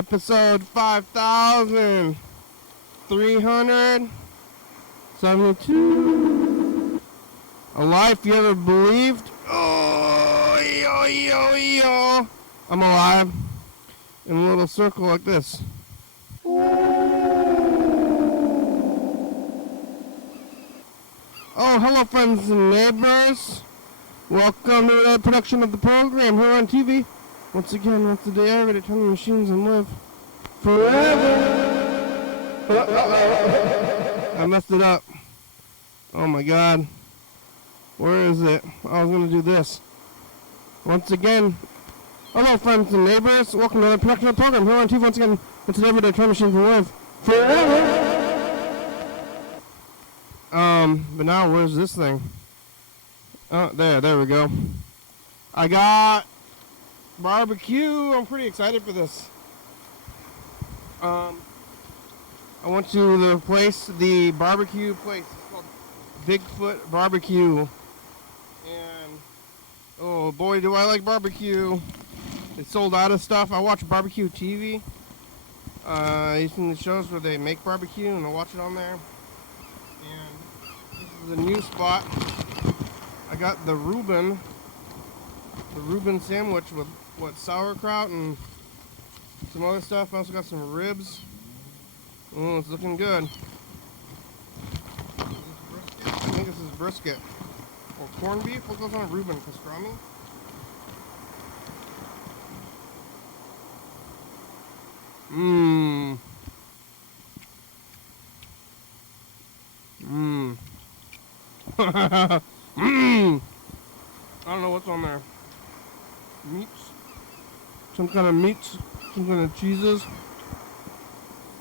Episode 5372. A life you ever believed? Oh, yo, yo, yo. I'm alive in a little circle like this. Oh, hello, friends and neighbors. Welcome to another production of the program here on TV. Once again, once a day, ever to turn the machines and live forever. I messed it up. Oh my God. Where is it? I was going to do this. Once again, hello, friends and neighbors. Welcome to another production of the program here on TV. Once again, once a day, ever to turn the machines and live forever. But now where's this thing? Oh, there we go. I got barbecue. I'm pretty excited for this. I went to the barbecue place. It's called Bigfoot Barbecue. And, oh boy, do I like barbecue. They sold out of stuff. I watch barbecue TV. You've seen the shows where they make barbecue and I watch it on there. And this is a new spot. I got the Reuben sandwich with sauerkraut and some other stuff. I also got some ribs. Oh, it's looking good. I think this is brisket. Or corned beef. What goes on a Reuben? Pastrami? Mmm. Mmm. Mmm. I don't know what's on there. Meats. Some kind of meats. Some kind of cheeses.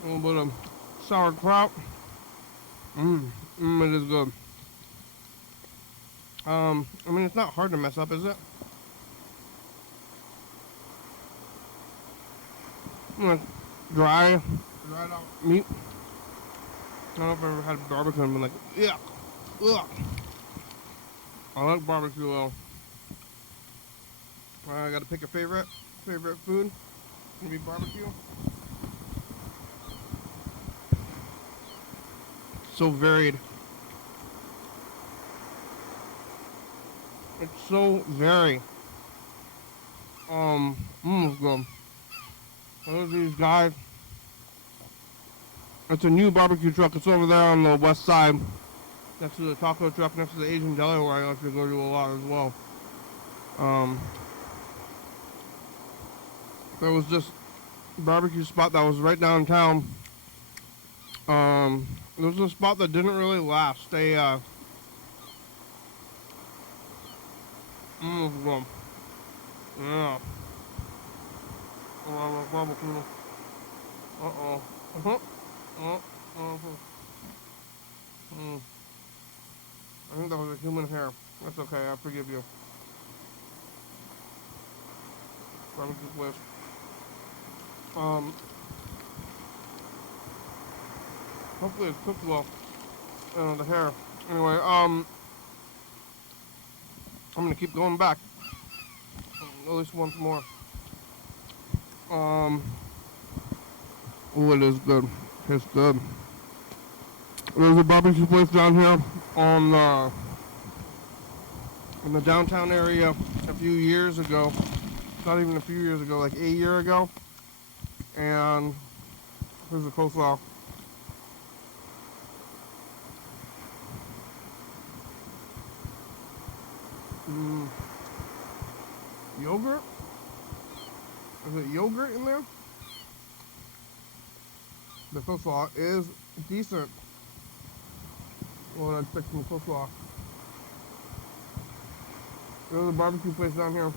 A little bit of sauerkraut. It is good. I mean, it's not hard to mess up, is it? Dried out meat. I don't know if I've ever had barbecue and been like, yeah. Ugh. I like barbecue though. I gotta pick a favorite food. It's gonna be barbecue. So varied. It's so varied. It's good. What are these guys? It's a new barbecue truck. It's over there on the west side. Next to the taco truck, next to the Asian deli where I like to go to a lot as well. There was this barbecue spot that was right downtown. There was a spot that didn't really last. They, yeah. Barbecue. I think that was a human hair. That's okay, I forgive you. Barbecue place. Hopefully it's cooked well. The hair. Anyway, I'm gonna keep going back. At least once more. Oh, it is good. It's good. There's a barbecue place down here on in the downtown area a few years ago. Not even a few years ago, like a year ago. And here's the coleslaw. Yogurt? Is it yogurt in there? The coleslaw is decent. Well, I'd expect some coleslaw. There's a barbecue place down here.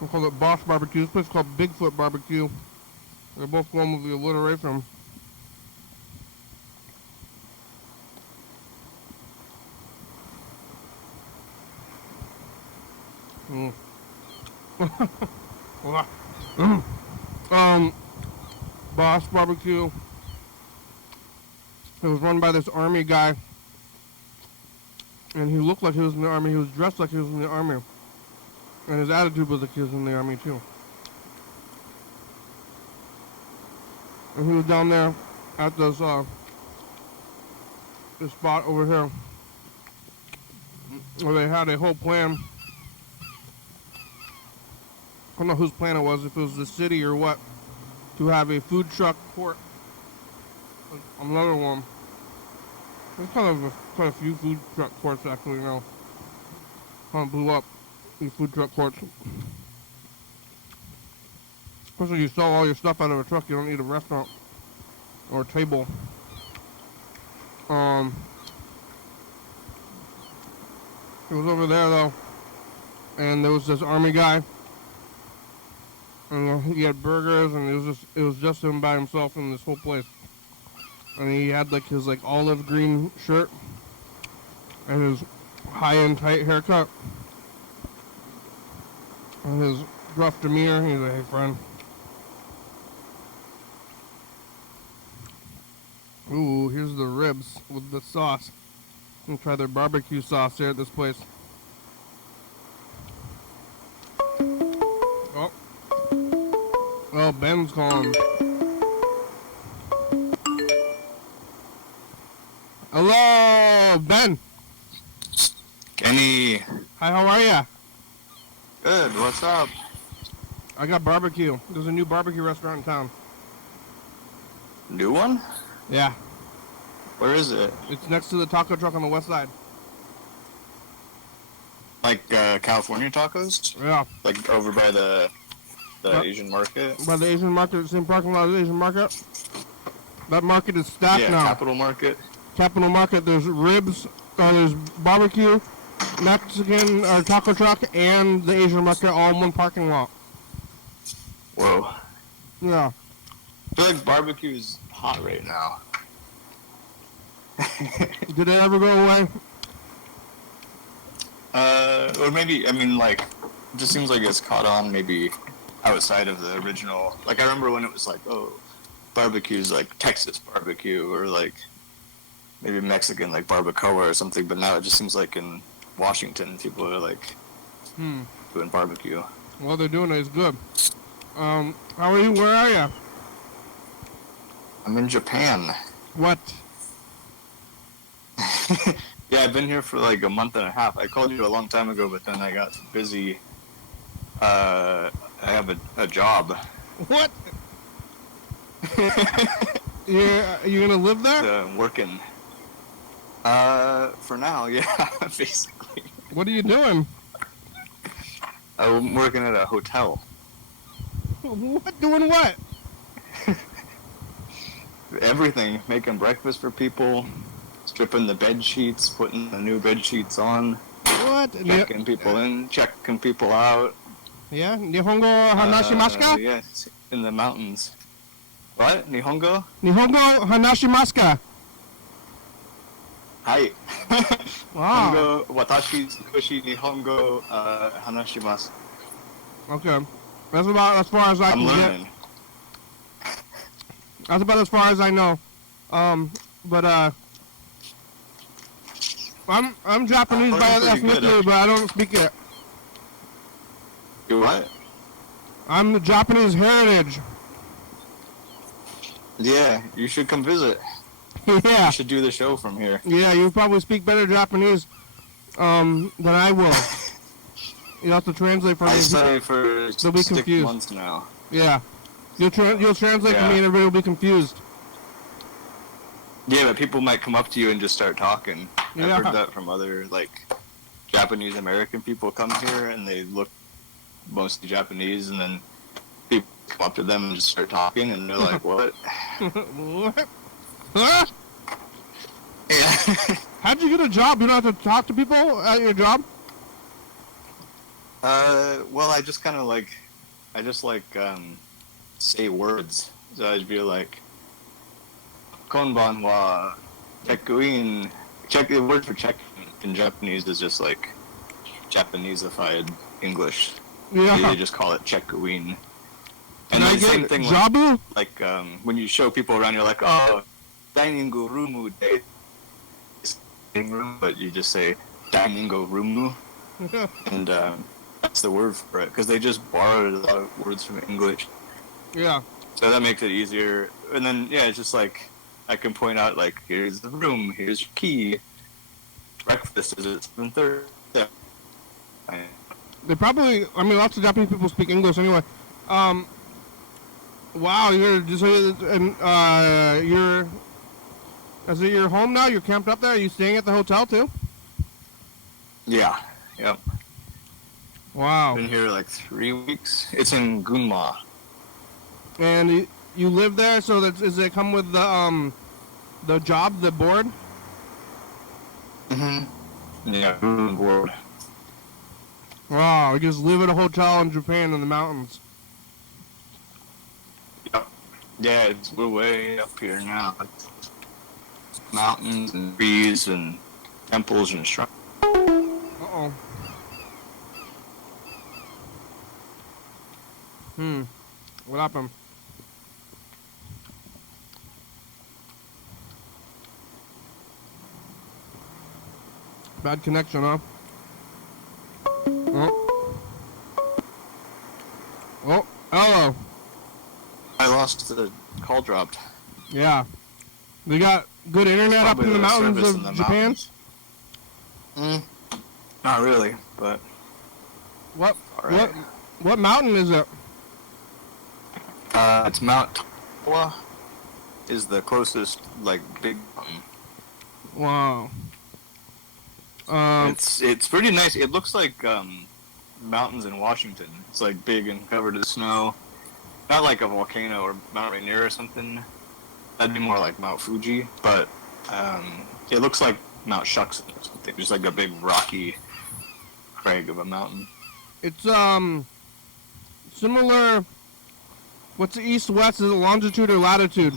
We call it Boss Barbecue. This place is called Bigfoot Barbecue. They're both going with the alliteration. Boss Barbecue. It was run by this army guy. And he looked like he was in the army. He was dressed like he was in the army. And his attitude was like he was in the army too. And he was down there at this spot over here where they had a whole plan. I don't know whose plan it was, if it was the city or what, to have a food truck court. Another one. There's quite a few food truck courts actually now. Kind of blew up, these food truck courts. Especially you sell all your stuff out of a truck, you don't need a restaurant or a table. It was over there though, and there was this army guy, and he had burgers, and it was just him by himself in this whole place. And he had like his like olive green shirt and his high-end tight haircut and his gruff demeanor. He's like, "Hey friend." Ooh, here's the ribs with the sauce. I'm gonna try their barbecue sauce here at this place. Oh. Oh, Ben's calling. Hello, Ben. Kenny. Hi, how are ya? Good, what's up? I got barbecue. There's a new barbecue restaurant in town. New one? Yeah. Where is it? It's next to the taco truck on the west side. Like California tacos? Yeah. Like over by the Asian market? By the Asian market, same parking lot as the Asian market. That market is stacked now. Capital Market. Capital Market, there's ribs, there's barbecue, Mexican taco truck, and the Asian market all in one parking lot. Whoa. Yeah. I feel like barbecue is hot right now. Did it ever go away? Or maybe, I mean, like, it just seems like it's caught on maybe outside of the original. Like, I remember when it was like, oh, barbecue's like Texas barbecue, or like maybe Mexican, like barbacoa or something, but now it just seems like in Washington, people are like doing barbecue. Well, they're doing it. It's good. How are you? Where are you? I'm in Japan. What? Yeah, I've been here for like a month and a half. I called you a long time ago, but then I got busy. I have a job. What? You gonna live there? Working. For now, yeah, basically. What are you doing? I'm working at a hotel. What? Doing what? Everything. Making breakfast for people, stripping the bed sheets, putting the new bed sheets on. What? Checking people in, checking people out. Yeah? Nihongo hanashimasu ka? Yes, in the mountains. What? Nihongo? Nihongo hanashimasu ka? Hai. Wow. Nihongo, watashi少し Nihongo hanashimasu. Okay. That's about as far as I I'm can learning. get. That's about as far as I know. But I'm Japanese by ethnicity, good, but I don't speak it. You what? I'm the Japanese heritage. Yeah, you should come visit. Yeah. You should do the show from here. Yeah, you probably speak better Japanese than I will. You have to translate for me. I studied for They'll be 6 confused. months now. Yeah. You'll translate for me and everybody will be confused. Yeah, but people might come up to you and just start talking. Yeah. I've heard that from other, like, Japanese American people come here and they look mostly Japanese, and then people come up to them and just start talking, and they're like, what? What? Huh? Yeah. How'd you get a job? You don't have to talk to people at your job? Well, I just kind of like, say words. So I'd be like, konban wa check-in. The word for check in Japanese is just like Japaneseified English. Yeah. They just call it check-in. Can And I then the same get thing jabu? like when you show people around, you're like, oh, dining room day. Dining room, but you just say dining room. And That's the word for it, because they just borrowed a lot of words from English. Yeah. So that makes it easier. And then, yeah, it's just like, I can point out, like, here's the room, here's your key. Breakfast is at 7:30. They probably, I mean, lots of Japanese people speak English anyway. Wow, is it your home now? You're camped up there? Are you staying at the hotel too? Yeah, yep. Wow. Been here like 3 weeks. It's in Gunma. And you live there, so does it come with the job, the board? Yeah, room and board. Wow, you just live at a hotel in Japan in the mountains. Yep. Yeah, we're way up here now. Mountains and trees and temples and shrines. Uh-oh. What happened? Bad connection, huh? Oh. Oh, hello. I lost the call dropped. Yeah. They got good internet up in the mountains of Japan? Not really, but What right. what mountain is it? It's Mount Tola is the closest like big mountain. Wow. It's pretty nice. It looks like mountains in Washington. It's like big and covered in snow. Not like a volcano or Mount Rainier or something. That'd be more like Mount Fuji, but it looks like Mount Shuxon or something. Just like a big rocky crag of a mountain. It's similar. What's the east-west? Is it longitude or latitude?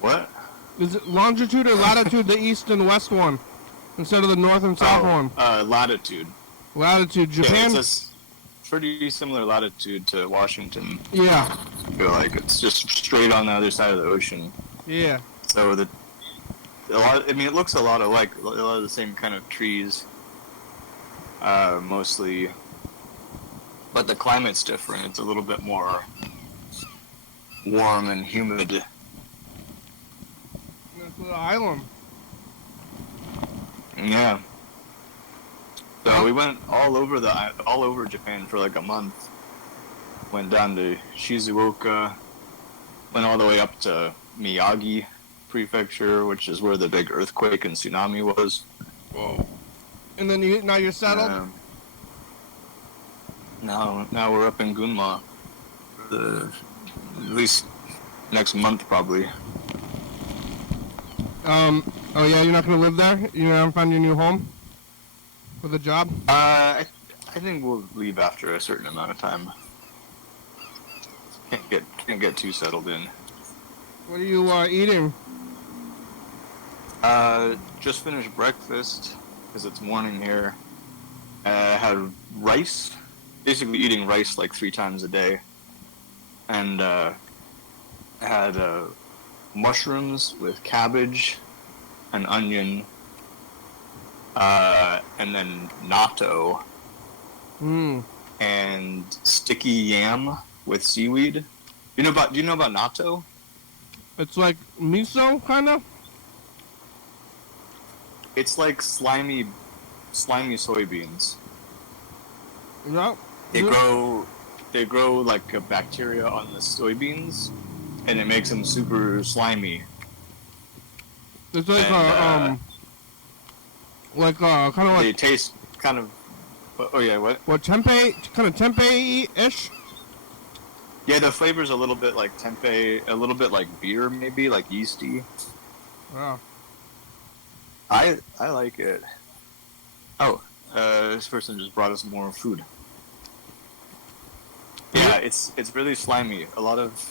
What? Is it longitude or latitude, the east and west one, instead of the north and south one? Latitude. Latitude. Japan. Yeah, it's a pretty similar latitude to Washington. Yeah. I feel like it's just straight on the other side of the ocean. Yeah. So it looks a lot alike. A lot of the same kind of trees, mostly. But the climate's different. It's a little bit more warm and humid. That's the island. Yeah. So we went all over Japan for like a month. Went down to Shizuoka. Went all the way up to Miyagi Prefecture, which is where the big earthquake and tsunami was. Whoa. And then now you're settled? Now we're up in Gunma. At least next month probably. Oh yeah, you're not gonna live there? You're not gonna find your new home? For the job? I think we'll leave after a certain amount of time. Can't get too settled in. What are you eating? Just finished breakfast because it's morning here. Had rice, basically eating rice like 3 times a day, and had mushrooms with cabbage, and onion, and then natto, and sticky yam with seaweed. Do you know about natto? It's like miso, kind of? It's like slimy soybeans. Yeah. They grow like a bacteria on the soybeans, and it makes them super slimy. It's like kind of like. They taste kind of. Oh yeah, what? What tempeh? Kind of tempeh-ish. Yeah, the flavor's a little bit like tempeh, a little bit like beer, maybe like yeasty. Wow. I like it. Oh, this person just brought us more food. Yeah, it's really slimy. A lot of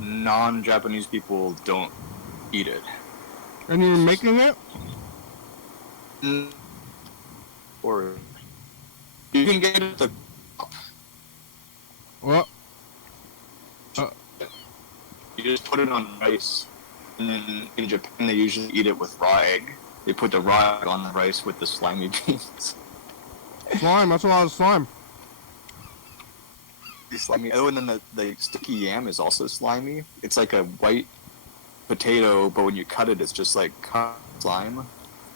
non-Japanese people don't eat it. And you're making it? Or you can get it at the. What? You just put it on rice, and then in Japan they usually eat it with raw egg. they put the rock on the rice with the slimy beans. Slime. That's a lot of slime. Slimy. Oh, and then the sticky yam is also slimy. It's like a white potato, but when you cut it, it's just like cut slime.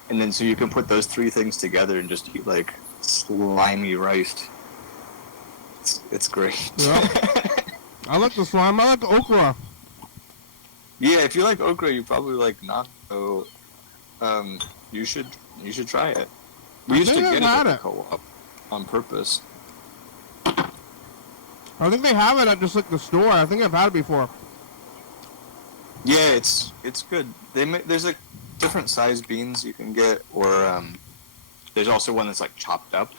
And then so you can put those three things together and just eat like slimy rice. It's great. Yeah. I like the slime. I like the okra. Yeah, if you like okra, you probably like natto. You should try it. We used to get it at the co-op on purpose. I think they have it at just like the store. I think I've had it before. Yeah, it's good. There's like different size beans you can get, or there's also one that's like chopped up.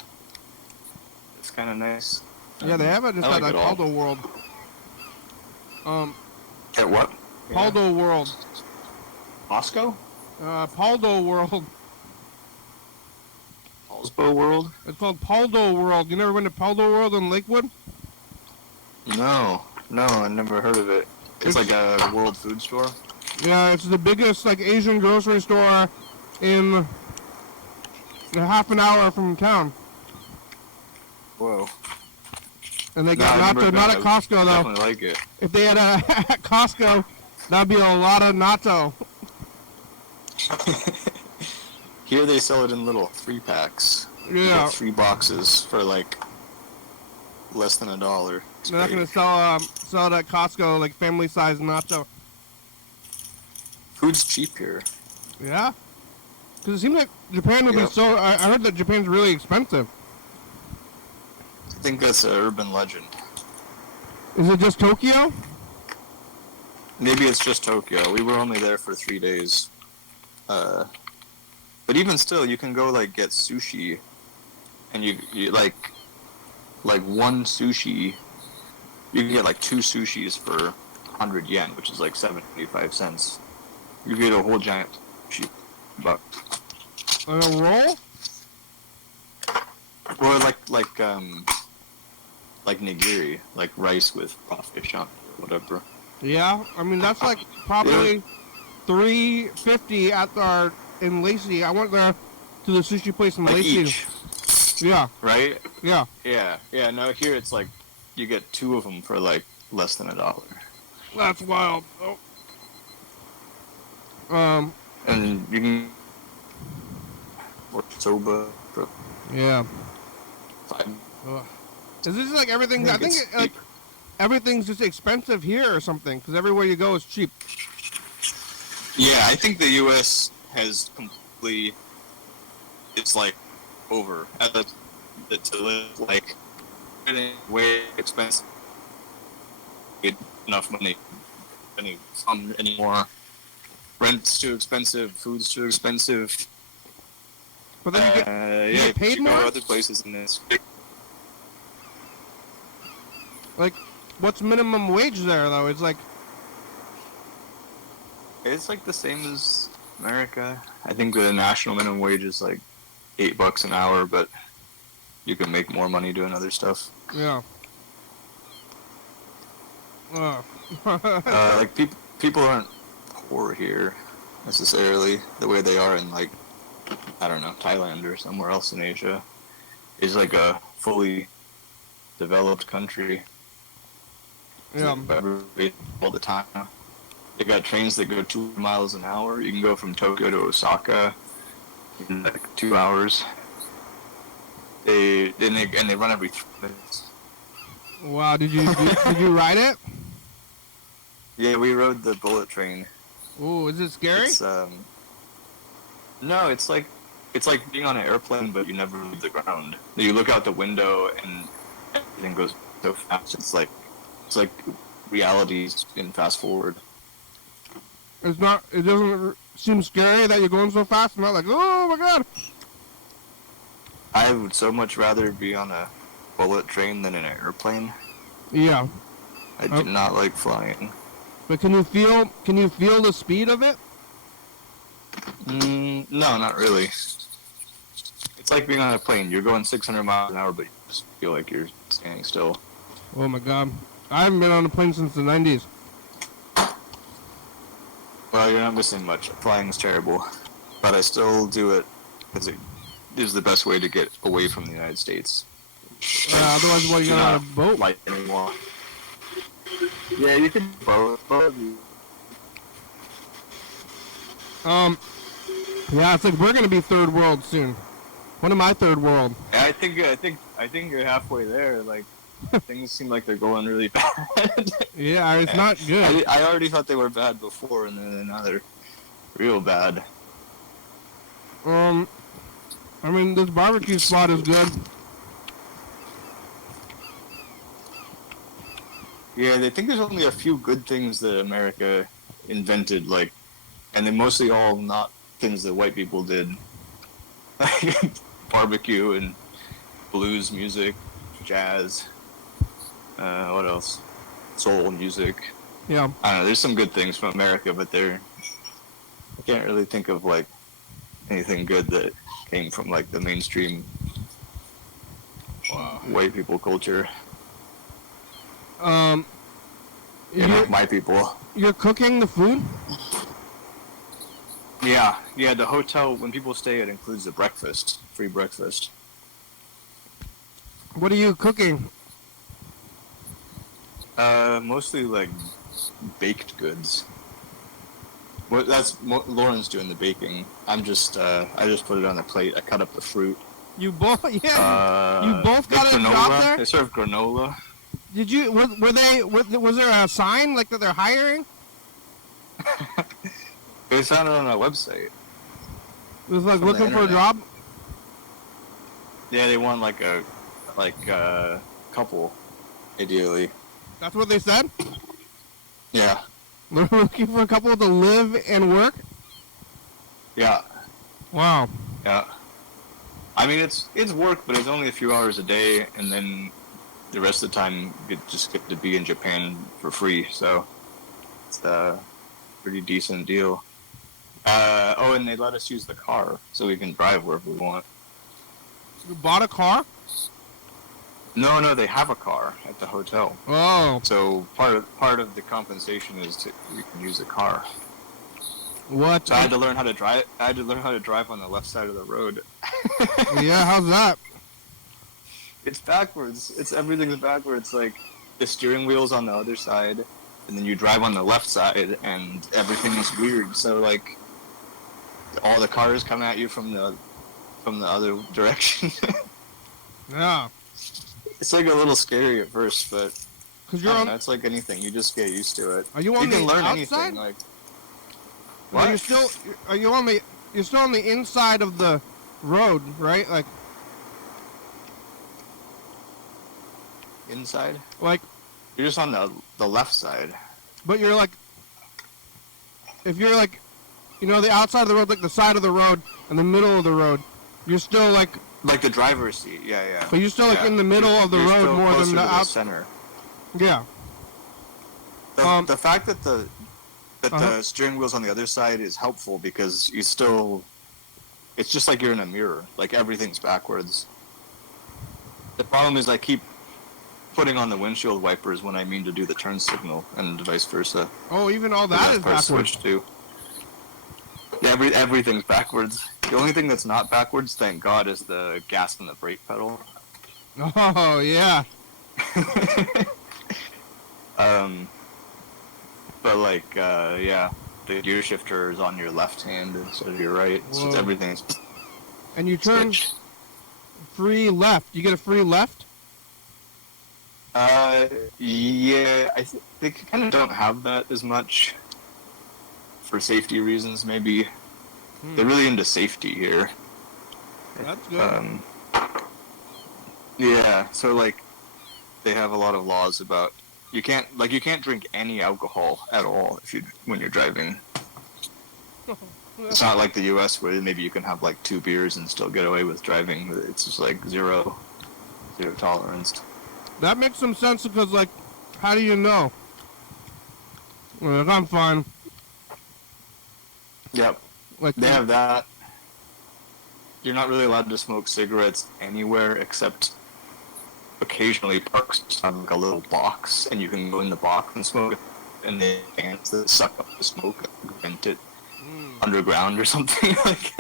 It's kind of nice. Yeah, they have it just at like Paldo World. At what? Paldo World. Moscow? Paldo World. Paulsbo World? It's called Paldo World. You never been to Paldo World in Lakewood? No, I never heard of it. It's like a world food store? Yeah, it's the biggest like Asian grocery store in a half an hour from town. Whoa. And they got natto, not at Costco though. I definitely like it. If they had at Costco, that'd be a lot of natto. Here they sell it in little 3-packs. Yeah. Like 3 boxes for like less than $1. They're not gonna sell it at Costco like family size natto. Food's cheap here. Yeah. Because it seems like Japan would be so. I heard that Japan's really expensive. I think that's an urban legend. Is it just Tokyo? Maybe it's just Tokyo. We were only there for 3 days. But even still, you can go like get sushi, and you like one sushi, you can get like 2 sushis for 100 yen, which is like 75 cents. You get a whole giant sushi buck. Like a roll? Or like nigiri, like rice with raw fish on it, or whatever. Yeah, I mean that's like probably $3.50 at our in Lacey. I went there to the sushi place in like Lacey. Each. Yeah. Right? Yeah. Yeah. No, here it's like you get 2 of them for like less than $1. That's wild. Oh. And you can or soba for Yeah. 5. Is this like everything? I think like everything's just expensive here or something because everywhere you go is cheap. Yeah, I think the U.S. has completely. It's like over to live like way expensive. Get enough money anymore. Rent's too expensive. Food's too expensive. But then you get paid more. Other places in this. Like, what's minimum wage there though? It's like the same as America. I think the national minimum wage is like $8 an hour, but you can make more money doing other stuff. Yeah. Like people aren't poor here necessarily the way they are in like I don't know Thailand or somewhere else in Asia. It's like a fully developed country. Yeah. Everybody all the time. They got trains that go 2 miles an hour. You can go from Tokyo to Osaka in like 2 hours. They run every 3 minutes. Wow, did you ride it? Yeah, we rode the bullet train. Ooh, is it scary? It's, no, it's like being on an airplane, but you never leave the ground. You look out the window and everything goes so fast. It's like reality in fast forward. It's not. It doesn't seem scary that you're going so fast. Not like, oh my god. I would so much rather be on a bullet train than in an airplane. Yeah. I do not like flying. But can you feel the speed of it? No, not really. It's like being on a plane. You're going 600 miles an hour, but you just feel like you're standing still. Oh my god. I haven't been on a plane since the 90s. Well, you're not missing much. Flying's terrible. but I still do it because it is the best way to get away from the United States. Otherwise, what, you're on a boat? Like anymore. Yeah, you can boat. Yeah, it's like we're gonna be third world soon. When am I third world? Yeah, I think you're halfway there. Like things seem like they're going really bad. Yeah, it's not good. I already thought they were bad before, and then now they're real bad. I mean, this barbecue spot is good. Yeah, they think there's only a few good things that America invented, like, and they're mostly all not things that white people did. Barbecue and blues music, jazz, what else? Soul music. Yeah. I don't know, there's some good things from America, but I can't really think of, like, anything good that came from, like, the mainstream white people culture. My people. You're cooking the food? Yeah, the hotel, when people stay, it includes a breakfast, free breakfast. What are you cooking? Mostly, like, baked goods. Well, Lauren's doing the baking. I just put it on the plate. I cut up the fruit. You both, yeah. You both got a job there? They serve granola. Did you? Was there a sign like that they're hiring? They found it on our website. It was like looking for a job. Yeah, they want like a couple, ideally. That's what they said. Yeah. They're looking for a couple to live and work. Yeah. Wow. Yeah. I mean, it's work, but it's only a few hours a day, and then the rest of the time you just get to be in Japan for free. So it's a pretty decent deal. And they let us use the car, so we can drive wherever we want. You bought a car? No, they have a car at the hotel. Oh. So part of the compensation is we can use the car. What? So I had to learn how to drive. I had to learn how to drive on the left side of the road. Yeah, how's that? It's backwards. Everything's backwards. Like the steering wheel's on the other side, and then you drive on the left side, and everything is weird. So like, all the cars come at you from the other direction. Yeah. It's like a little scary at first, but cause you're on. It's like anything. You just get used to it. Are you on you can the learn outside? anything. Like, what? You're still on the inside of the road, right? Like inside? Like you're just on the left side. But you're like, if you're like, the outside of the road, like the side of the road and the middle of the road, you're still like the driver's seat. Yeah. But you're still like in the middle of the road more than the center. Yeah. The fact that the steering wheel's on the other side is helpful because it's just like you're in a mirror. Like everything's backwards. The problem is I keep putting on the windshield wipers when I mean to do the turn signal and vice versa. Oh, even all that is backwards too. Yeah, everything's backwards. The only thing that's not backwards, thank God, is the gas and the brake pedal. Oh yeah. But the gear shifter is on your left hand instead of your right. So everything's. And you turn free left. You get a free left? Yeah, I think they kind of don't have that as much for safety reasons. Maybe they're really into safety here. That's good. Yeah, so like they have a lot of laws about you can't drink any alcohol at all when you're driving. It's not like the U.S. where maybe you can have like 2 beers and still get away with driving. It's just like zero tolerance. That makes some sense because like, how do you know? Like, I'm fine. Yep. Like they have that. You're not really allowed to smoke cigarettes anywhere except occasionally parks have like a little box, and you can go in the box and smoke it, and the ants that suck up the smoke prevent it. underground or something. Like,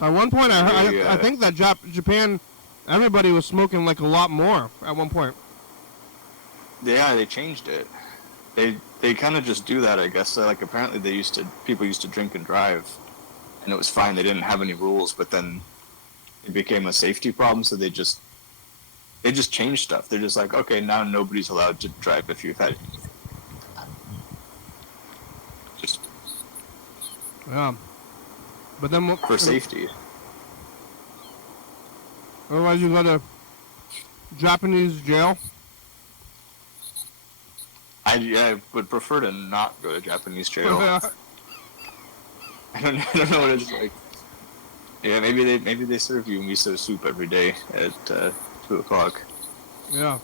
At one point, They, I think that Japan, everybody was smoking like a lot more at one point. yeah, they changed it. They kind of just do that, I guess. So, like, apparently people used to drink and drive, and it was fine. They didn't have any rules, but then it became a safety problem, so they just changed stuff. They're just like, okay, now nobody's allowed to drive if you've had just Yeah. But then for safety. Otherwise, you go to Japanese jail. I would prefer to not go to Japanese jail. I don't know what it's like. Yeah, maybe they serve you miso soup every day at 2:00. Yeah.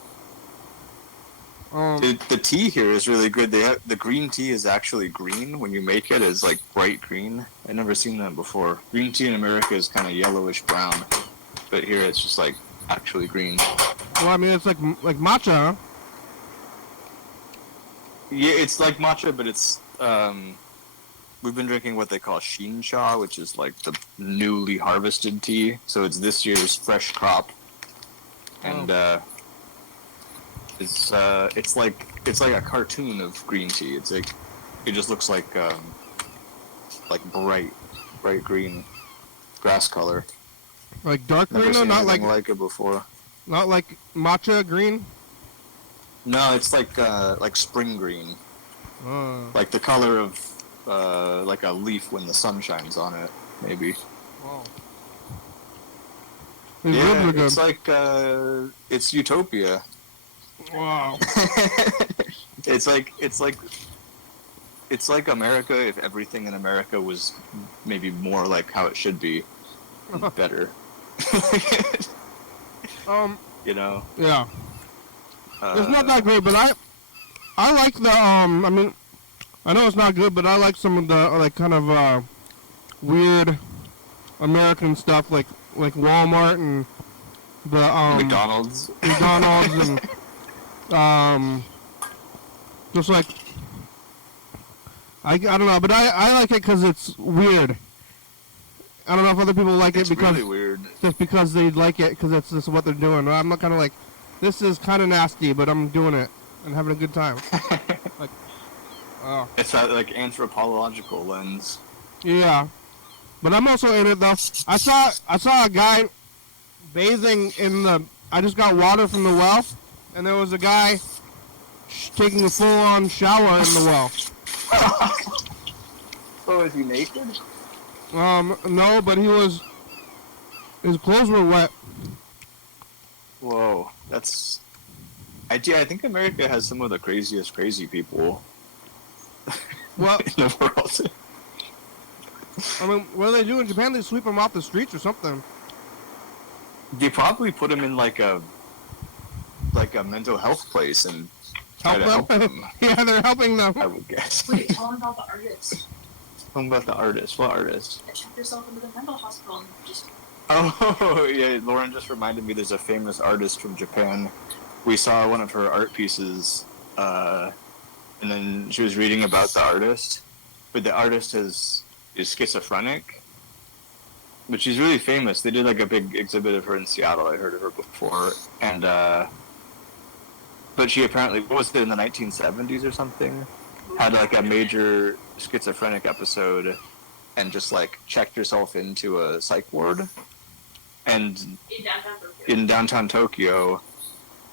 The tea here is really good. The green tea is actually green when you make it. It's like bright green. I've never seen that before. Green tea in America is kind of yellowish brown, but here it's just like actually green. Well, I mean, it's like matcha, huh? Yeah, it's like matcha, but it's we've been drinking what they call shincha, which is like the newly harvested tea. So it's this year's fresh crop, and it's like a cartoon of green tea. It's like it just looks like bright green grass color. Like dark green, Never though, seen not anything like it before. not like matcha green. No, it's like spring green, like the color of like a leaf when the sun shines on it, maybe. Wow. Yeah, it's like it's utopia. Wow. It's like America if everything in America was maybe more like how it should be, better. You know. Yeah. It's not that great, but I like the I mean, I know it's not good, but I like some of the like kind of weird American stuff like Walmart and the McDonald's and just like I don't know, but I like it because it's weird. I don't know if other people like it because really weird. Just because they like it because it's just what they're doing. I'm not kind of like, this is kind of nasty, but I'm doing it and having a good time. Like, oh. It's that like anthropological lens. Yeah, but I'm also in it though. I saw a guy bathing in the. I just got water from the well, and there was a guy taking a full-on shower in the well. So is he naked? No, but his clothes were wet. Whoa, that's. I think America has some of the craziest crazy people Well, in the world. I mean, what do they do in Japan? They sweep them off the streets or something. They probably put them in like a mental health place and try to help them. Yeah, they're helping them. I would guess. Wait, tell them about the artist. Tell them about the artist. What artist? Check yourself into the mental hospital and just. Oh, yeah, Lauren just reminded me there's a famous artist from Japan. We saw one of her art pieces, and then she was reading about the artist. But the artist is schizophrenic, but she's really famous. They did like a big exhibit of her in Seattle. I heard of her before. And, but she apparently, what was it, in the 1970s or something? Had like a major schizophrenic episode and just like checked herself into a psych ward. And in downtown Tokyo,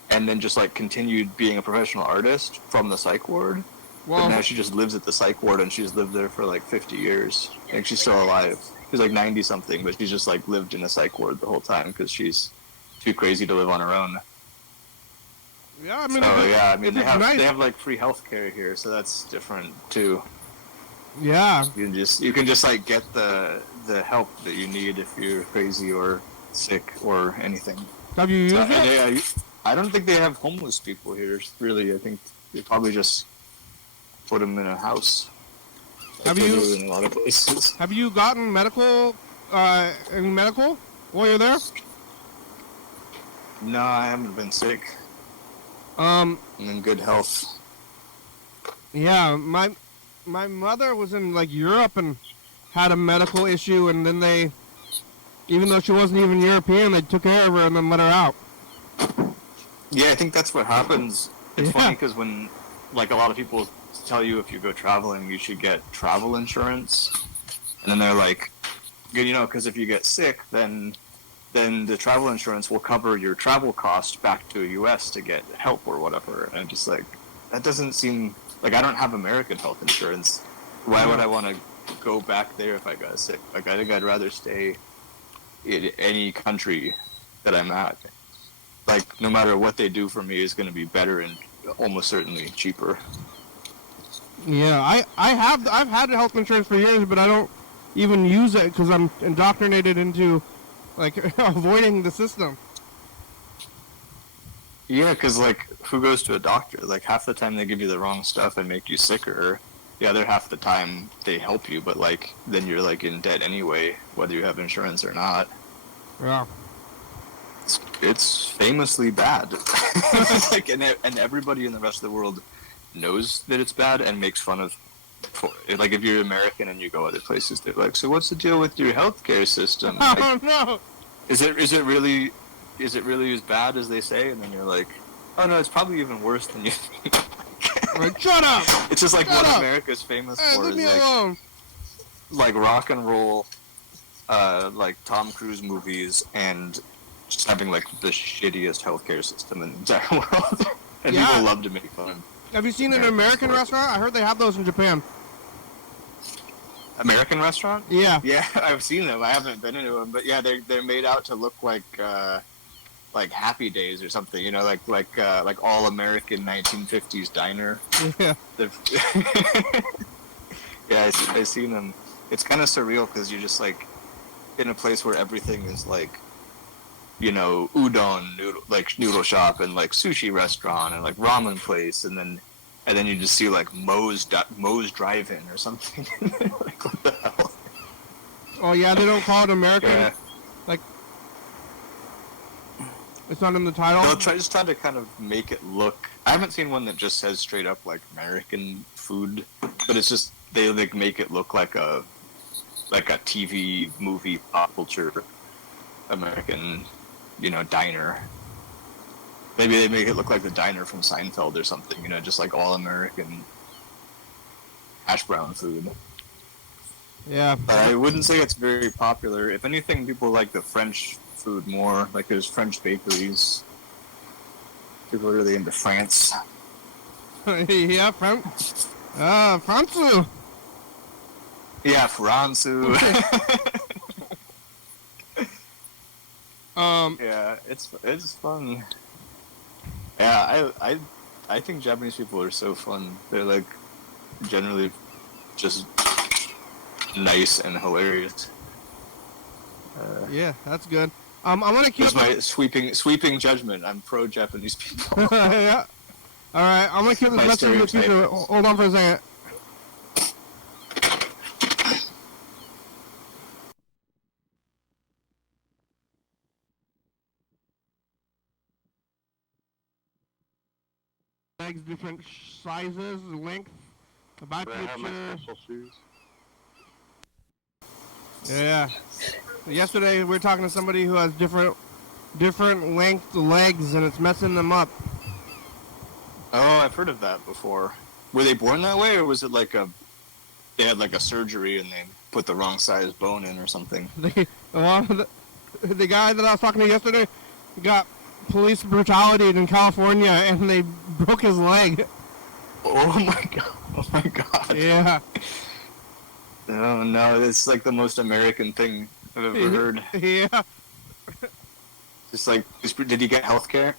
and then just like continued being a professional artist from the psych ward. Well, But now she just lives at the psych ward, and she's lived there for like 50 years. I think she's still alive. She's like 90 something, but she's just like lived in a psych ward the whole time because she's too crazy to live on her own. yeah, I mean, So yeah, I mean they nice. have like free healthcare here, so that's different too. Yeah, You can just like get the help that you need if you're crazy or sick or anything. have you used it? Yeah, I don't think they have homeless people here. Really, I think they probably just put them in a house. Have Like they you- do in a lot of places? Have you gotten medical, any medical while you're there? No, I haven't been sick. Um, I'm in good health. yeah, my my mother was in like Europe and had a medical issue, and then they, even though she wasn't even European, they took care of her and then let her out. Yeah, I think that's what happens. It's Yeah. funny because when, like, a lot of people tell you if you go traveling, you should get travel insurance, and then they're like, you know, because if you get sick, then the travel insurance will cover your travel costs back to the U.S. to get help or whatever. And I'm just like, that doesn't seem like I don't have American health insurance. Why would I want to go back there if I got sick? Like, I think I'd rather stay in any country that I'm at. Like, no matter what they do for me is going to be better and almost certainly cheaper. Yeah, I've had health insurance for years, but I don't even use it because I'm indoctrinated into like avoiding the system. Yeah, because, like, who goes to a doctor? Like, half the time they give you the wrong stuff and make you sicker. The other half the time they help you, but, like, then you're, like, in debt anyway, whether you have insurance or not. Yeah. It's famously bad. Like, and everybody in the rest of the world knows that it's bad and makes fun of. Like, if you're American and you go other places, they're like, "So what's the deal with your healthcare system? Like, Oh no! is it really as bad as they say?" And then you're like, "Oh no, it's probably even worse than you think." Like, shut up! It's just like Shut what up! America's famous Hey, for leave is me alone! like rock and roll, like Tom Cruise movies, and just having like the shittiest healthcare system in the entire world. And Yeah. people love to make fun. Have you seen an American restaurant? I heard they have those in Japan. American restaurant? Yeah. Yeah, I've seen them. I haven't been into them, but yeah, they're made out to look like Happy Days or something. You know, like all American 1950s diner. Yeah. Yeah, I've seen them. It's kind of surreal because you're just like in a place where everything is like, you know, udon noodle shop and like sushi restaurant and like ramen place, and then you just see like Moe's Drive-In or something. Like, what the hell? Oh yeah, they don't call it American. Yeah. Like, it's not in the title. They'll try to kind of make it look. I haven't seen one that just says straight up like American food, but it's just they like make it look like a TV movie pop culture American, you know, diner. Maybe they make it look like the diner from Seinfeld or something, you know, just like all American hash brown food. Yeah. But I wouldn't say it's very popular. If anything, people like the French food more. Like there's French bakeries. People are really into France. Yeah, France. France. Yeah, Fransu. Yeah, it's fun. Yeah, I think Japanese people are so fun. They're like generally just nice and hilarious. Yeah, that's good. I'm gonna keep. That's my sweeping judgment. I'm pro Japanese people. Yeah. All right, I'm gonna keep this My message in the future. stereotype. Hold on for a second. Legs, different sizes, length. About Do I have my future. special shoes? Yeah. Yesterday we were talking to somebody who has different length legs, and it's messing them up. Oh, I've heard of that before. Were they born that way, or was it like they had like a surgery and they put the wrong size bone in or something? The guy that I was talking to yesterday got police brutality in California, and they broke his leg. Oh my god! Oh my god! Yeah. Oh no, it's like the most American thing I've ever heard. Yeah. Just like, did he get health care?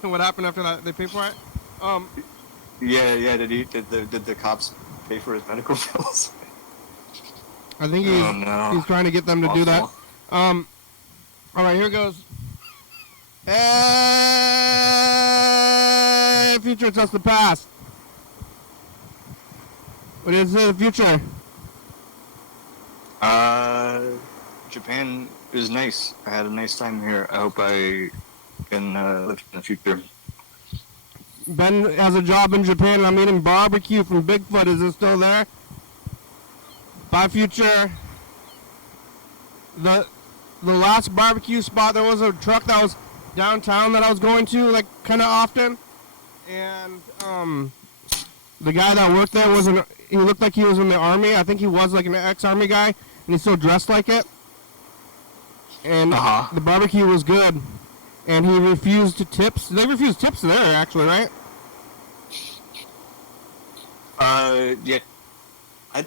What happened after that? They paid for it? Yeah. Did the cops pay for his medical bills? I think Oh, no. he's trying to get them to do that. Awful. All right, here goes. Hey, future tells the past. What is the future? Japan is nice. I had a nice time here. I hope I can live in the future. Ben has a job in Japan, and I'm eating barbecue from Bigfoot. Is it still there? Bye, future. The last barbecue spot, there was a truck that was downtown that I was going to, like, kind of often. And, the guy that worked there he looked like he was in the army. I think he was, like, an ex-army guy, and he still dressed like it. And the barbecue was good. And he refused tips. They refused tips there, actually, right? Yeah.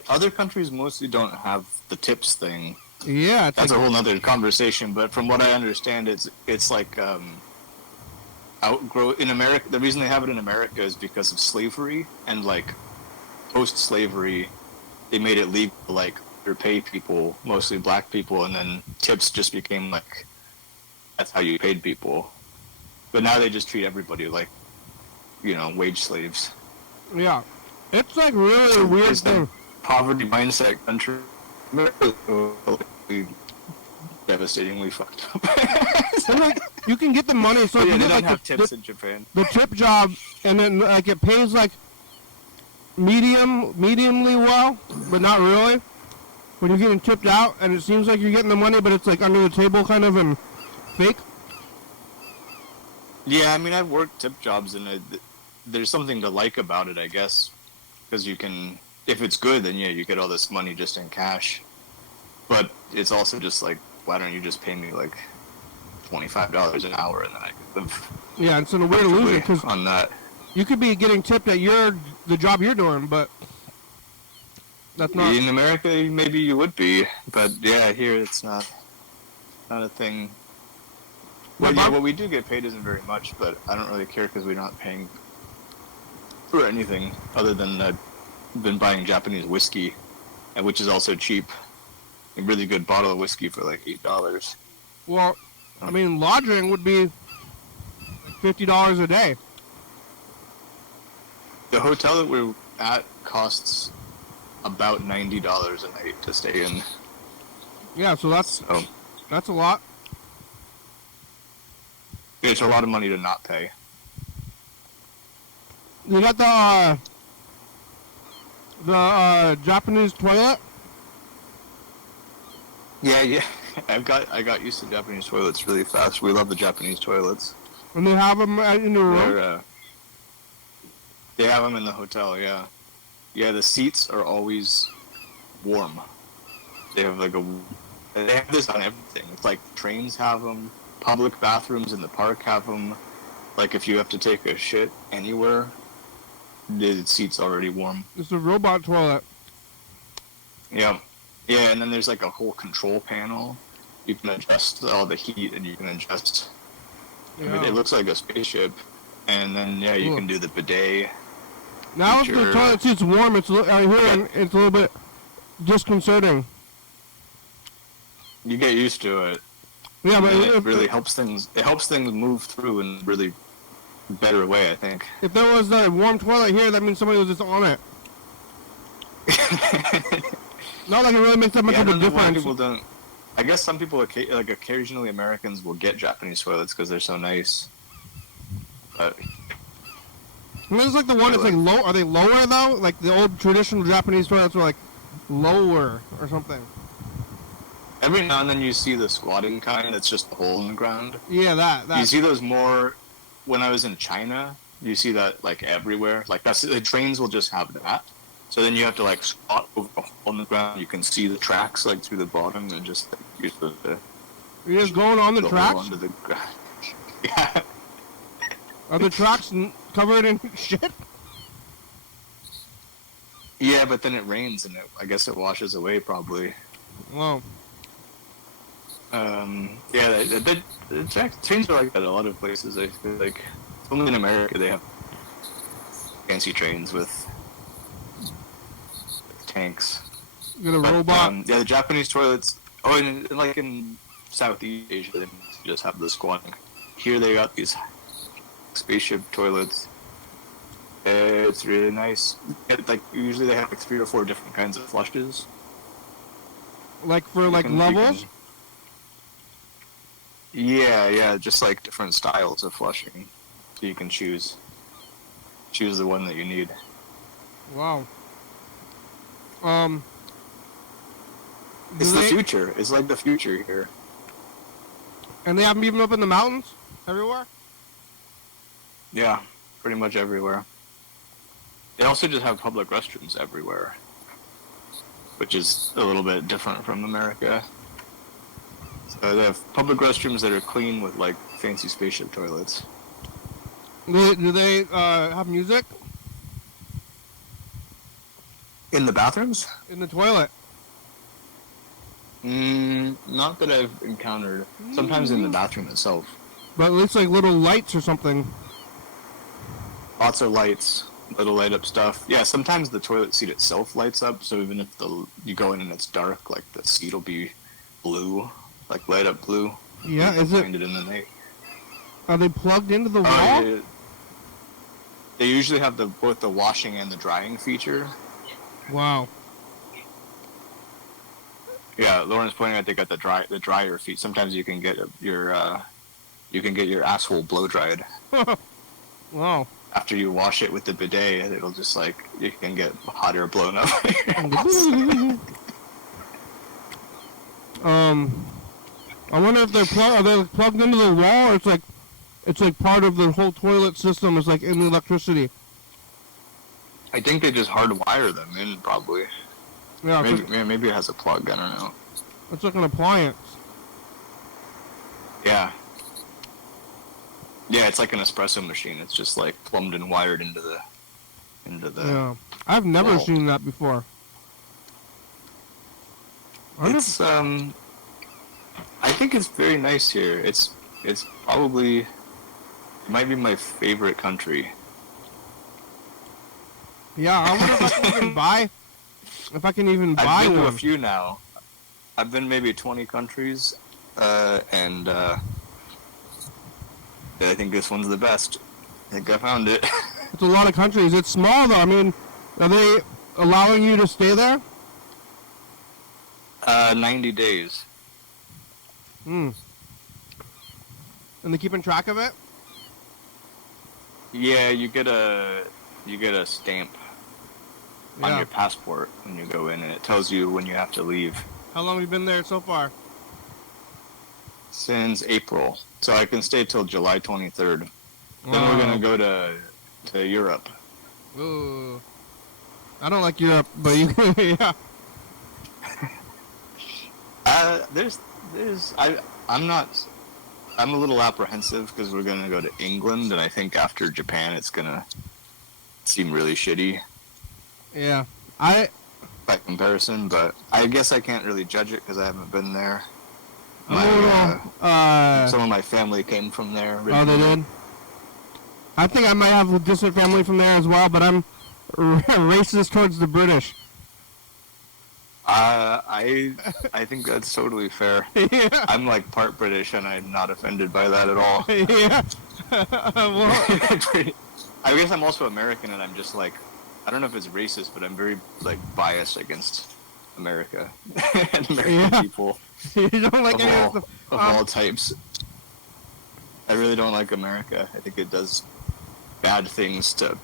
Other countries mostly don't have the tips thing. Yeah, that's a whole nother conversation. But from what I understand, it's like outgrow in America. The reason they have it in America is because of slavery, and like post-slavery, they made it legal to like underpay people, mostly black people, and then tips just became like that's how you paid people. But now they just treat everybody like, wage slaves. Yeah, it's like really a weird thing. Poverty mindset country. Devastatingly fucked up. And like, you can get the money, so yeah, you they get don't like have tips in Japan. The tip job, and then like it pays like mediumly well, but not really. When you're getting tipped out, and it seems like you're getting the money, but it's like under the table kind of and fake. Yeah, I mean, I've worked tip jobs, and there's something to like about it, I guess, because you can, if it's good, then yeah, you get all this money just in cash. But it's also just like, why don't you just pay me like $25 an hour, and then I could live. Yeah, it's a weird illusion because on that you could be getting tipped at the job you're doing, but that's not. In America. Maybe you would be, but yeah, here it's not a thing. Well, yeah, what we do get paid isn't very much, but I don't really care because we're not paying for anything other than I've been buying Japanese whiskey, which is also cheap. A really good bottle of whiskey for like $8. Well, I mean, lodging would be $50 a day. The hotel that we're at costs about $90 a night to stay in. Yeah, so that's a lot. It's a lot of money to not pay. You got the Japanese toilet? Yeah. I got used to Japanese toilets really fast. We love the Japanese toilets. And they have them in the room? They have them in the hotel, yeah. Yeah, the seats are always warm. They have they have this on everything. It's like trains have them. Public bathrooms in the park have them. Like if you have to take a shit anywhere, the seat's already warm. It's a robot toilet. Yeah. Yeah, and then there's like a whole control panel. You can adjust all the heat, and you can adjust. Yeah. I mean, it looks like a spaceship. And then you can do the bidet. Now if the toilet seat's warm, it's a little bit disconcerting. You get used to it. Yeah, but it really helps things. It helps things move through in a really better way, I think. If there was a warm toilet here, that means somebody was just on it. Not like it really makes that much of a difference. People don't. I guess some people, like occasionally Americans, will get Japanese toilets because they're so nice. But there's like the one that's like low. Are they lower though? Like the old traditional Japanese toilets were like lower or something. Every now and then you see the squatting kind that's just a hole in the ground. Yeah, that. You see those more when I was in China. You see that like everywhere. Like the trains will just have that. So then you have to like squat over a hole in the ground. You can see the tracks like through the bottom and just like, use You're just going on the tracks? Under the ground. Yeah. Are the tracks covered in shit? Yeah, but then it rains and I guess it washes away probably. Wow. Yeah, the trains are like that at a lot of places. I feel like only in America they have fancy trains with tanks. You got a robot. Yeah, the Japanese toilets. Oh, and like in Southeast Asia, they just have the squatting. Here they got these spaceship toilets. It's really nice. Like usually they have like 3 or 4 different kinds of flushes. Like for like levels. Yeah, just like different styles of flushing, so you can choose. choose the one that you need. Wow. It's the future. It's like the future here. And they have them even up in the mountains? Everywhere? Yeah, pretty much everywhere. They also just have public restrooms everywhere, which is a little bit different from America. So they have public restrooms that are clean with like fancy spaceship toilets. Do they have music In the bathrooms? in the toilet? Not that I've encountered. Sometimes in the bathroom itself. But it looks like little lights or something. Lots of lights, little light up stuff. Yeah, sometimes the toilet seat itself lights up, so even if you go in and it's dark, like the seat will be blue, like light up blue. Yeah, you is it? find it in the night. Are they plugged into the wall? They usually have both the washing and the drying feature. Wow. Yeah, Lauren's pointing out they got the dryer feet. Sometimes you can get your asshole blow dried. Wow. After you wash it with the bidet, it'll just like you can get hot air blown up. I wonder if are they plugged into the wall, or it's like part of the whole toilet system is like in the electricity. I think they just hardwire them in, probably. Yeah, Maybe it has a plug. I don't know. It's like an appliance. Yeah. Yeah, it's like an espresso machine. It's just like plumbed and wired into the. Yeah, I've never wall. seen that before. It's I think it's very nice here. It's probably it might be my favorite country. Yeah, I wonder if I can even buy. If I can even buy I've been one. to a few now. I've been maybe 20 countries, and I think this one's the best. I think I found it. It's a lot of countries. It's small though. I mean, are they allowing you to stay there? 90 days. Hmm. And they keeping track of it? Yeah, you get a stamp on Yeah. your passport when you go in, and it tells you when you have to leave. How long have you been there so far? Since April, so I can stay till July 23rd. Then Wow. we're gonna go to Europe. Ooh. I don't like Europe, but you yeah. I'm a little apprehensive because we're gonna go to England, and I think after Japan it's gonna seem really shitty Yeah. by comparison. But I guess I can't really judge it because I haven't been there. Some of my family came from there. Oh, they did? I think I might have a distant family from there as well, but I'm racist towards the British. I think that's totally fair. Yeah. I'm like part British, and I'm not offended by that at all. Yeah. Well, I guess I'm also American, and I'm just like, I don't know if it's racist, but I'm very like biased against America and American people you don't like any of the of all types. I really don't like America. I think it does bad things to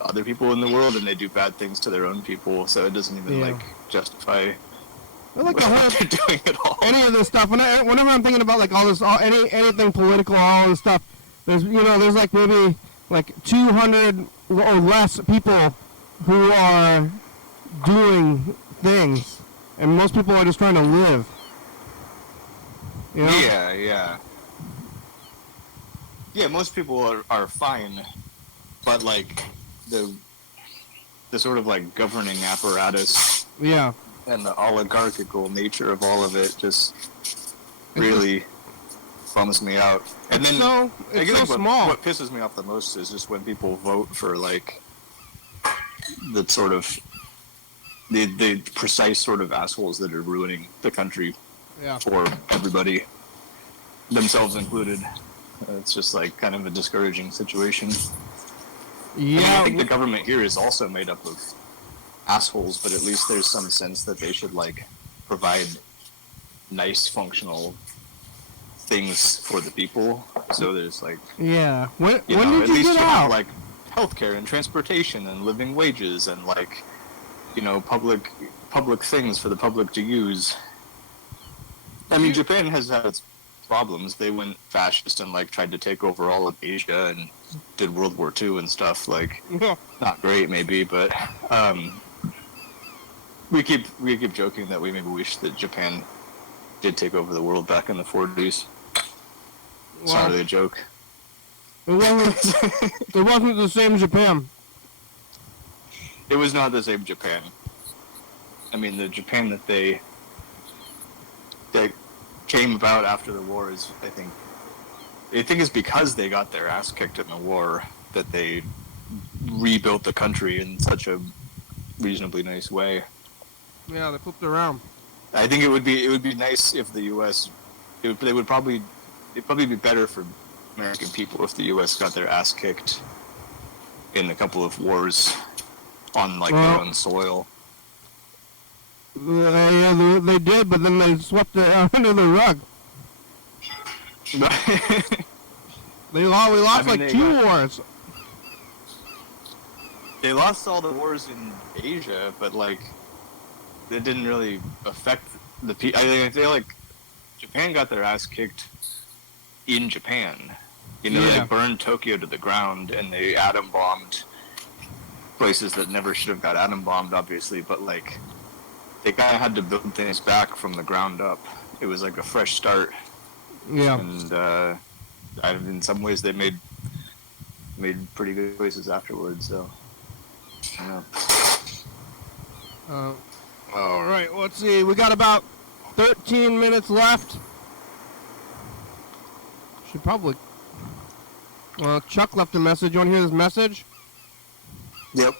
other people in the world, and they do bad things to their own people. So it doesn't even like justify I like what they're doing at all. any of this stuff. Whenever I'm thinking about like all this, anything political, all this stuff, there's like maybe like 200 or less people who are doing things, and most people are just trying to live. You know? Yeah, most people are fine, but like the sort of like governing apparatus Yeah. and the oligarchical nature of all of it just really bums me out. And then I guess small. What pisses me off the most is just when people vote for like the sort of the precise sort of assholes that are ruining the country for everybody, themselves included. It's just like kind of a discouraging situation. Yeah. I think the government here is also made up of assholes, but at least there's some sense that they should like provide nice, functional things for the people. So there's like Yeah. When you know, did at you least get you have out? like healthcare and transportation and living wages and like, public things for the public to use. I mean, Japan has had its problems. They went fascist and like tried to take over all of Asia and did World War II and stuff. Like, not great maybe, but we keep joking that we maybe wish that Japan did take over the world back in the 40s. It's not really a joke. It wasn't the same Japan. It was not the same Japan. I mean, the Japan that came about after the war is, I think it's because they got their ass kicked in the war that they rebuilt the country in such a reasonably nice way. Yeah, they flipped around. I think it would be nice if the U.S. It'd probably be better for American people if the U.S. got their ass kicked in a couple of wars on their own soil. Yeah, they did, but then they swept it under the rug. We lost two wars. They lost all the wars in Asia, but it didn't really affect the people. I feel like Japan got their ass kicked in Japan. They burned Tokyo to the ground and they atom bombed places that never should have got atom bombed, obviously, but they kind of had to build things back from the ground up. It was like a fresh start. Yeah. And in some ways they made pretty good choices afterwards, so yeah. All right, let's see. We got about 13 minutes left. Should probably... Well, Chuck left a message. You want to hear this message? Yep.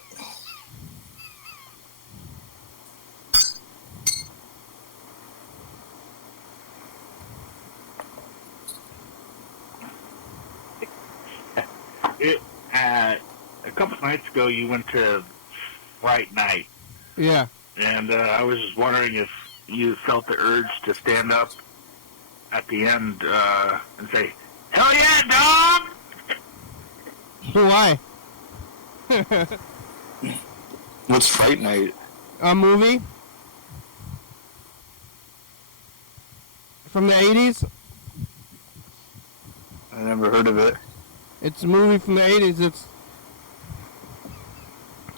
A couple nights ago, you went to Fright Night. Yeah. And I was just wondering if you felt the urge to stand up at the end and say, "Hell yeah, dog!" Why? What's Fright Night? A movie from the 80s. I never heard of it. It's a movie from the 80s. It's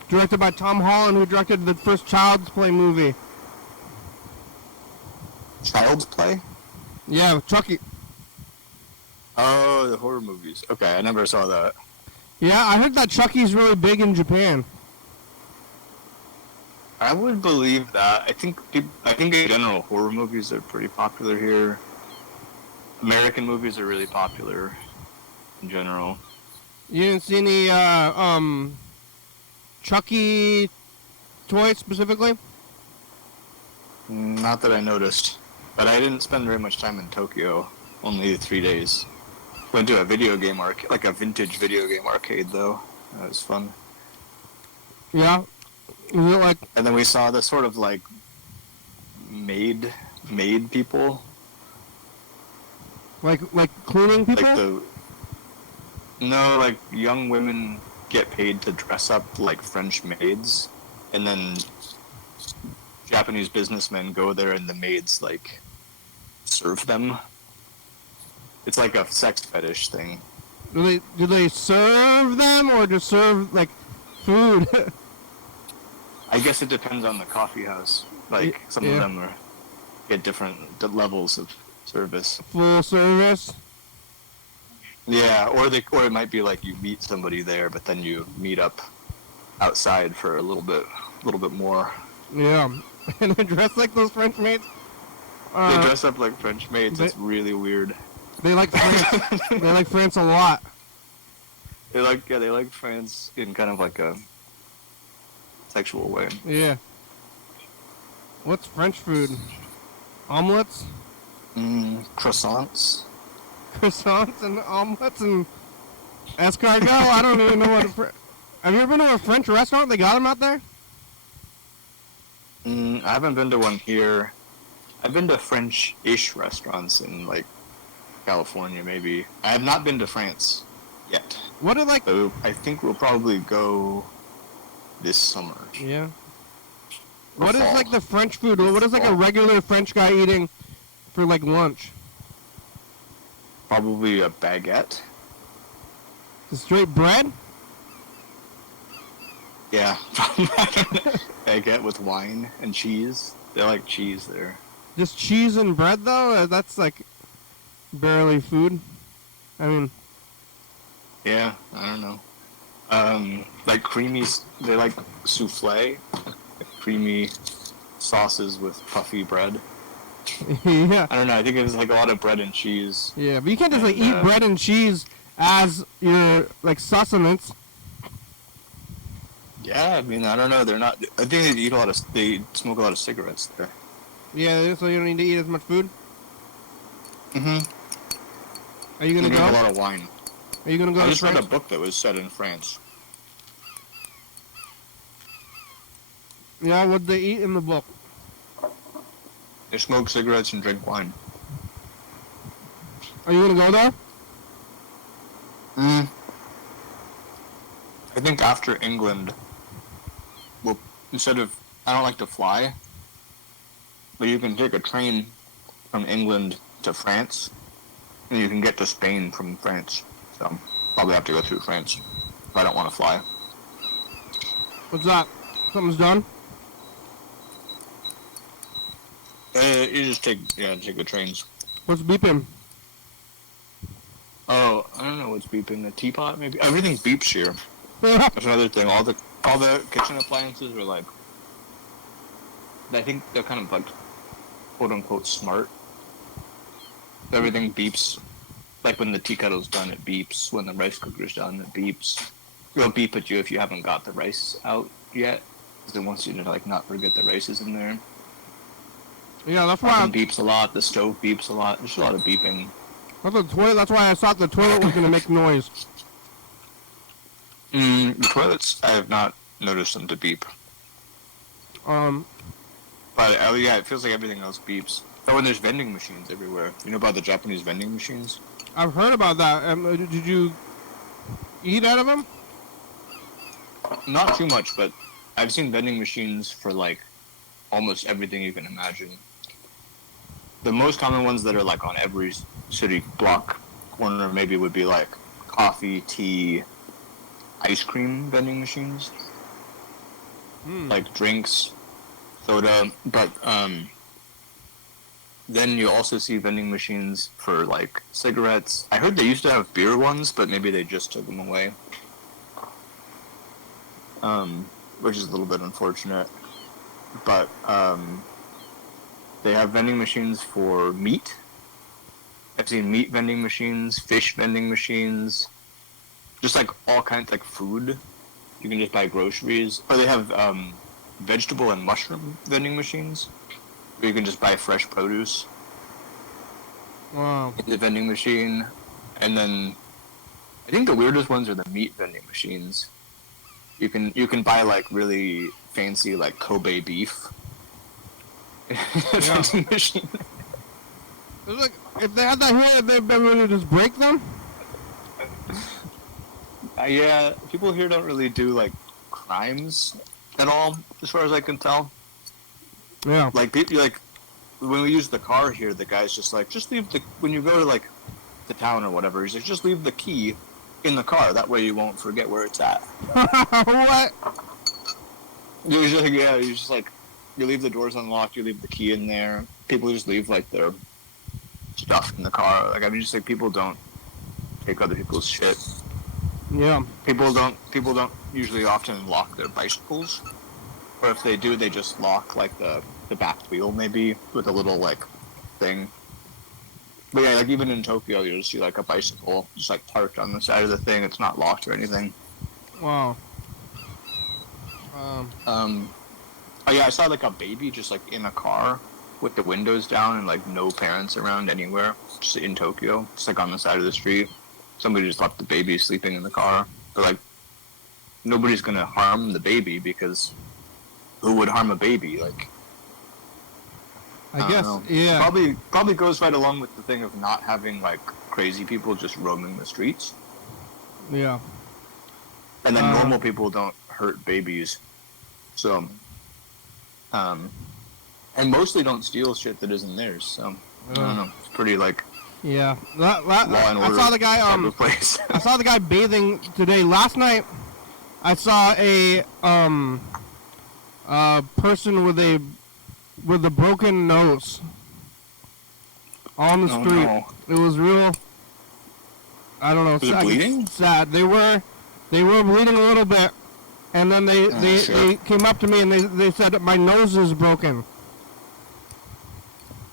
directed by Tom Holland, who directed the first Child's Play movie. Child's Play? Yeah, with Chucky. Oh, the horror movies. Okay, I never saw that. Yeah, I heard that Chucky's really big in Japan. I would believe that. I think in general horror movies are pretty popular here. American movies are really popular in general. You didn't see any Chucky toys specifically? Not that I noticed, but I didn't spend very much time in Tokyo. Only 3 days. Went to a video game arcade, like a vintage video game arcade, though. That was fun. Yeah. Was it like? And then we saw the sort of maid people. Like cleaning people? No, young women get paid to dress up like French maids, and then Japanese businessmen go there and the maids serve them. It's like a sex fetish thing. Do they serve them or just serve food? I guess it depends on the coffee house. Some of them get different levels of service. Full service. Yeah, or it might be you meet somebody there, but then you meet up outside for a little bit more. Yeah, and they dress like those French maids. They dress up like French maids. It's really weird. They like France. They like France a lot. They like France in kind of a sexual way. Yeah. What's French food? Omelets? Croissants. Croissants and omelets and escargot? I don't even know what have you ever been to a French restaurant? They got them out there? I haven't been to one here. I've been to French-ish restaurants in California, maybe. I have not been to France yet. What are like? So I think we'll probably go this summer. Yeah. Or What is fall. like the French food? What is like a regular French guy eating for like lunch? Probably a baguette. The straight bread? Yeah. Baguette with wine and cheese. They like cheese there. Just cheese and bread though? That's like barely food. I mean, Yeah, I don't know. Like creamy, they like souffle, like creamy sauces with puffy bread. yeah. I don't know, I think it was like a lot of bread and cheese. Yeah, but you can't just like And, eat bread and cheese as your like sustenance. Yeah, I mean, I don't know, they're not, I think they smoke a lot of cigarettes there. Yeah, so you don't need to eat as much food. Mm-hmm. Are you They gonna drink a go? lot of wine. Are you gonna go? I to just read a France? book that was set in France. Yeah, what they eat in the book? They smoke cigarettes and drink wine. Are you gonna go there? I think after England, well, I don't like to fly, but you can take a train from England to France, and you can get to Spain from France. So probably have to go through France if I don't want to fly. What's that? Something's done? You just take the trains. What's beeping? Oh, I don't know what's beeping. The teapot, maybe. Everything beeps here. That's another thing. All the kitchen appliances are like. I think they're kind of like, quote unquote, smart. Everything beeps. Like when the tea kettle's done, it beeps. When the rice cooker's done, it beeps. It'll beep at you if you haven't got the rice out yet, because it wants you to like not forget the rice is in there. Yeah, that's why. Oven beeps a lot. The stove beeps a lot. There's a lot of beeping. That's why I thought the toilet was gonna make noise. The toilets, I have not noticed them to beep. But yeah, it feels like everything else beeps. Oh, and there's vending machines everywhere. You know about the Japanese vending machines? I've heard about that. Did you eat out of them? Not too much, but I've seen vending machines for like almost everything you can imagine. The most common ones that are like on every city block corner maybe would be like coffee, tea, ice cream vending machines, like drinks, soda, but then you also see vending machines for like cigarettes. I heard they used to have beer ones, but maybe they just took them away, which is a little bit unfortunate. But they have vending machines for meat. I've seen meat vending machines, fish vending machines, just like all kinds like food. You can just buy groceries. Or they have vegetable and mushroom vending machines where you can just buy fresh produce Wow. in the vending machine. And then I think the weirdest ones are the meat vending machines. You can buy like really fancy like Kobe beef. Vending machine. It's like if they had that here, they'd be able to just break them. Yeah, people here don't really do like crimes at all, as far as I can tell. Yeah. Like people, like when we use the car here, the guy's just like, just leave the when you go to like the town or whatever. He's like, just leave the key in the car. That way you won't forget where it's at. What? Usually, yeah, you just like you leave the doors unlocked, you leave the key in there. People just leave like their stuff in the car. Like I mean, just like people don't take other people's shit. Yeah. People don't usually often lock their bicycles, or if they do, they just lock like the back wheel maybe with a little like thing. But yeah, like even in Tokyo, you'll see like a bicycle just like parked on the side of the thing. It's not locked or anything. Wow. Oh yeah, I saw like a baby just like in a car with the windows down and like no parents around anywhere, just in Tokyo, just like on the side of the street. Somebody just left the baby sleeping in the car. But like nobody's gonna harm the baby because who would harm a baby? Like I guess. know. Yeah. Probably goes right along with the thing of not having like crazy people just roaming the streets. Yeah. And then normal people don't hurt babies. So, and mostly don't steal shit that isn't theirs. So, I don't know. It's pretty like. Yeah. Law and order I saw the guy. type of place. I saw the guy bathing today. Last night, I saw a person with a broken nose on the street. No. It was real. I don't know. Was it bleeding? Sad. They were bleeding a little bit, and then they came up to me and they said my nose is broken.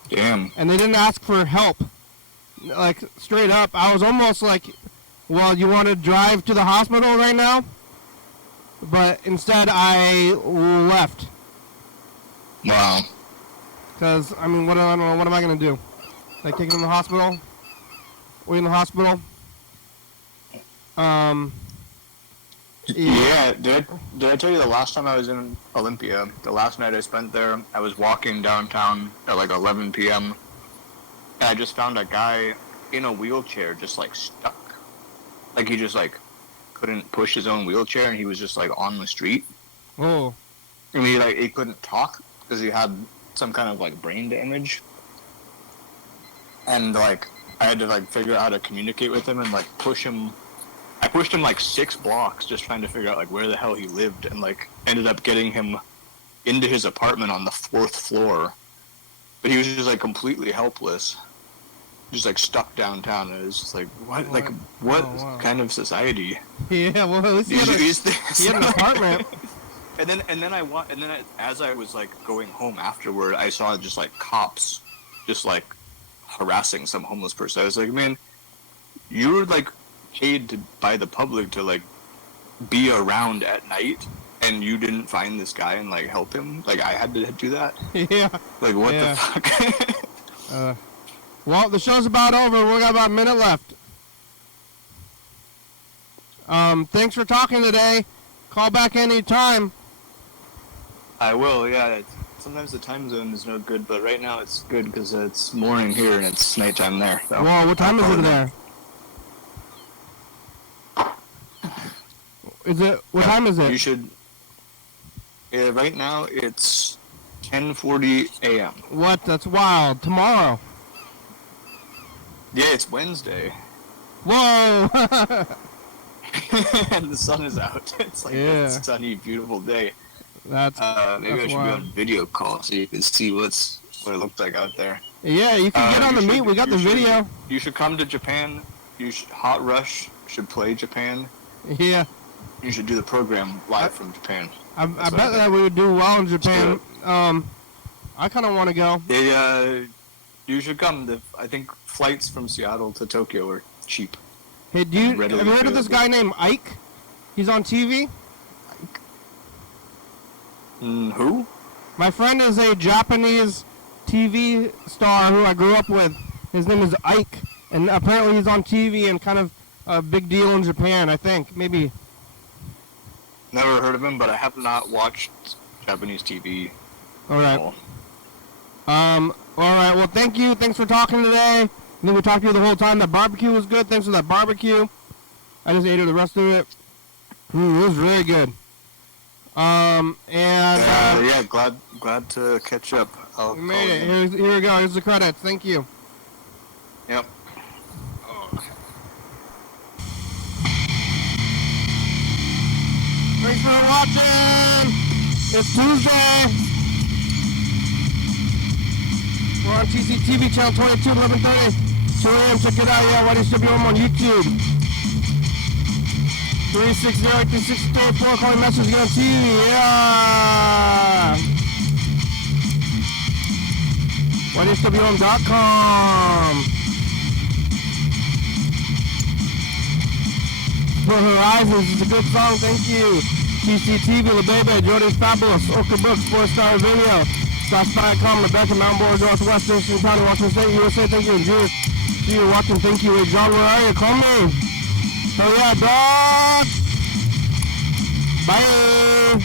Damn. And they didn't ask for help. Like straight up, I was almost like, well, you want to drive to the hospital right now? But instead, I left. Wow. Because I mean, what am I gonna do? Like take him to the hospital? Wait in the hospital? Yeah, did I tell you the last time I was in Olympia, the last night I spent there, I was walking downtown at like 11 p.m. and I just found a guy in a wheelchair just like stuck. Like he just like couldn't push his own wheelchair and he was just like on the street. Oh. I mean, he couldn't talk because he had some kind of like brain damage. And like I had to like figure out how to communicate with him and like push him. I pushed him like 6 blocks just trying to figure out like where the hell he lived and like ended up getting him into his apartment on the 4th floor. But he was just like completely helpless. Just like stuck downtown. And it was just like what kind of society? Yeah, well at least he had an apartment. And then as I was like going home afterward, I saw just like cops just like harassing some homeless person. I was like, man, you were like paid by the public to like be around at night and you didn't find this guy and like help him. Like I had to do that. Yeah. Like what the fuck? Well, the show's about over. We got about a minute left. Thanks for talking today. Call back anytime. I will. Yeah. Sometimes the time zone is no good, but right now it's good because it's morning here and it's nighttime there. So well, what time is it there? What time is it? You should. Yeah, right now it's 10:40 a.m. What? That's wild. Tomorrow. Yeah, it's Wednesday. Whoa! And the sun is out. It's like a sunny, beautiful day. That's maybe that's I should wild. be on video call so you can see what it looked like out there. Yeah, you can get on the meet. We got the video. You should come to Japan. Hot Rush should play Japan. Yeah. You should do the program live from Japan. I bet that we would do well in Japan. I kind of want to go. You should come. I think flights from Seattle to Tokyo are cheap. Hey, have you heard of this guy named Ike? He's on TV. Who? My friend is a Japanese TV star who I grew up with. His name is Ike, and apparently he's on TV and kind of a big deal in Japan, I think. Maybe. Never heard of him, but I have not watched Japanese TV. All right. All right. Well, thank you. Thanks for talking today. I think we talked to you the whole time. That barbecue was good. Thanks for that barbecue. I just ate the rest of it. It was really good. Yeah, glad to catch up. We made it. Here we go. Here's the credits. Thank you. Yep. Thanks for watching. It's Tuesday. We're on TCTV channel 22, 11:30, 2 a.m. Check it out. Yeah, YDHWM on YouTube. 360-863-4. Call me message. Get on TV. Yeah. YDHWM.com. For Horizons, it's a good song, thank you. TCTV, La Bebe, Jordy's Fabulous, Orca Brooks, 4-star video. Southside.com, Rebecca, Mount Board, Northwest, Thurston County, Washington State, USA, thank you. And Julius, see you watching, thank you. Hey, John, where are you? Call me. Hell yeah, dog. Bye.